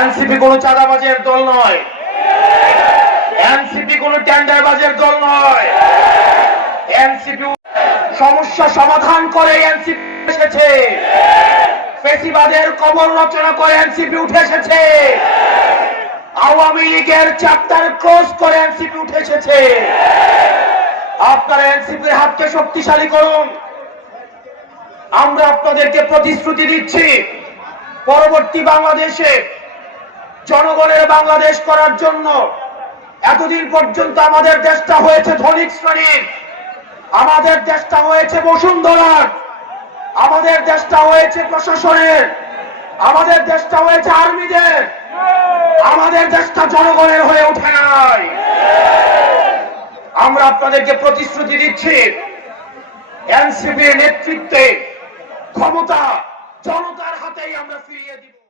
NCP কোন চাঁদাবাজের দল নয়। এনসিপি কোন টেন্ডারবাজের দল নয়। এনসিপি সমস্যা সমাধান করে এনসিপি এসেছে। ফেসিবাদের কবর রচনা করে এনসিপি উঠে এসেছে। আওয়ামী লীগের চ্যাপ্টার ক্লোজ করে এনসিপি উঠে এসেছে। আপনারা এনসিপির হাতকে শক্তিশালী করুন। আমরা আপনাদেরকে প্রতিশ্রুতি দিচ্ছি। পরবর্তী বাংলাদেশে জনগণের বাংলাদেশ করার জন্য এতদিন পর্যন্ত আমাদের দেশটা হয়েছে ধনিক শ্রেণির। আমাদের দেশটা হয়েছে বসুন্ধরার। আমাদের দেশটা হয়েছে প্রশাসনের। আমাদের দেশটা হয়েছে আর্মিদের। আমাদের দেশটা জনগণের হয়ে ওঠে নাই। আমরা আপনাদেরকে প্রতিশ্রুতি দিচ্ছি, এনসিপির নেতৃত্বে ক্ষমতা জনতার হাতেই আমরা ফিরিয়ে দিব।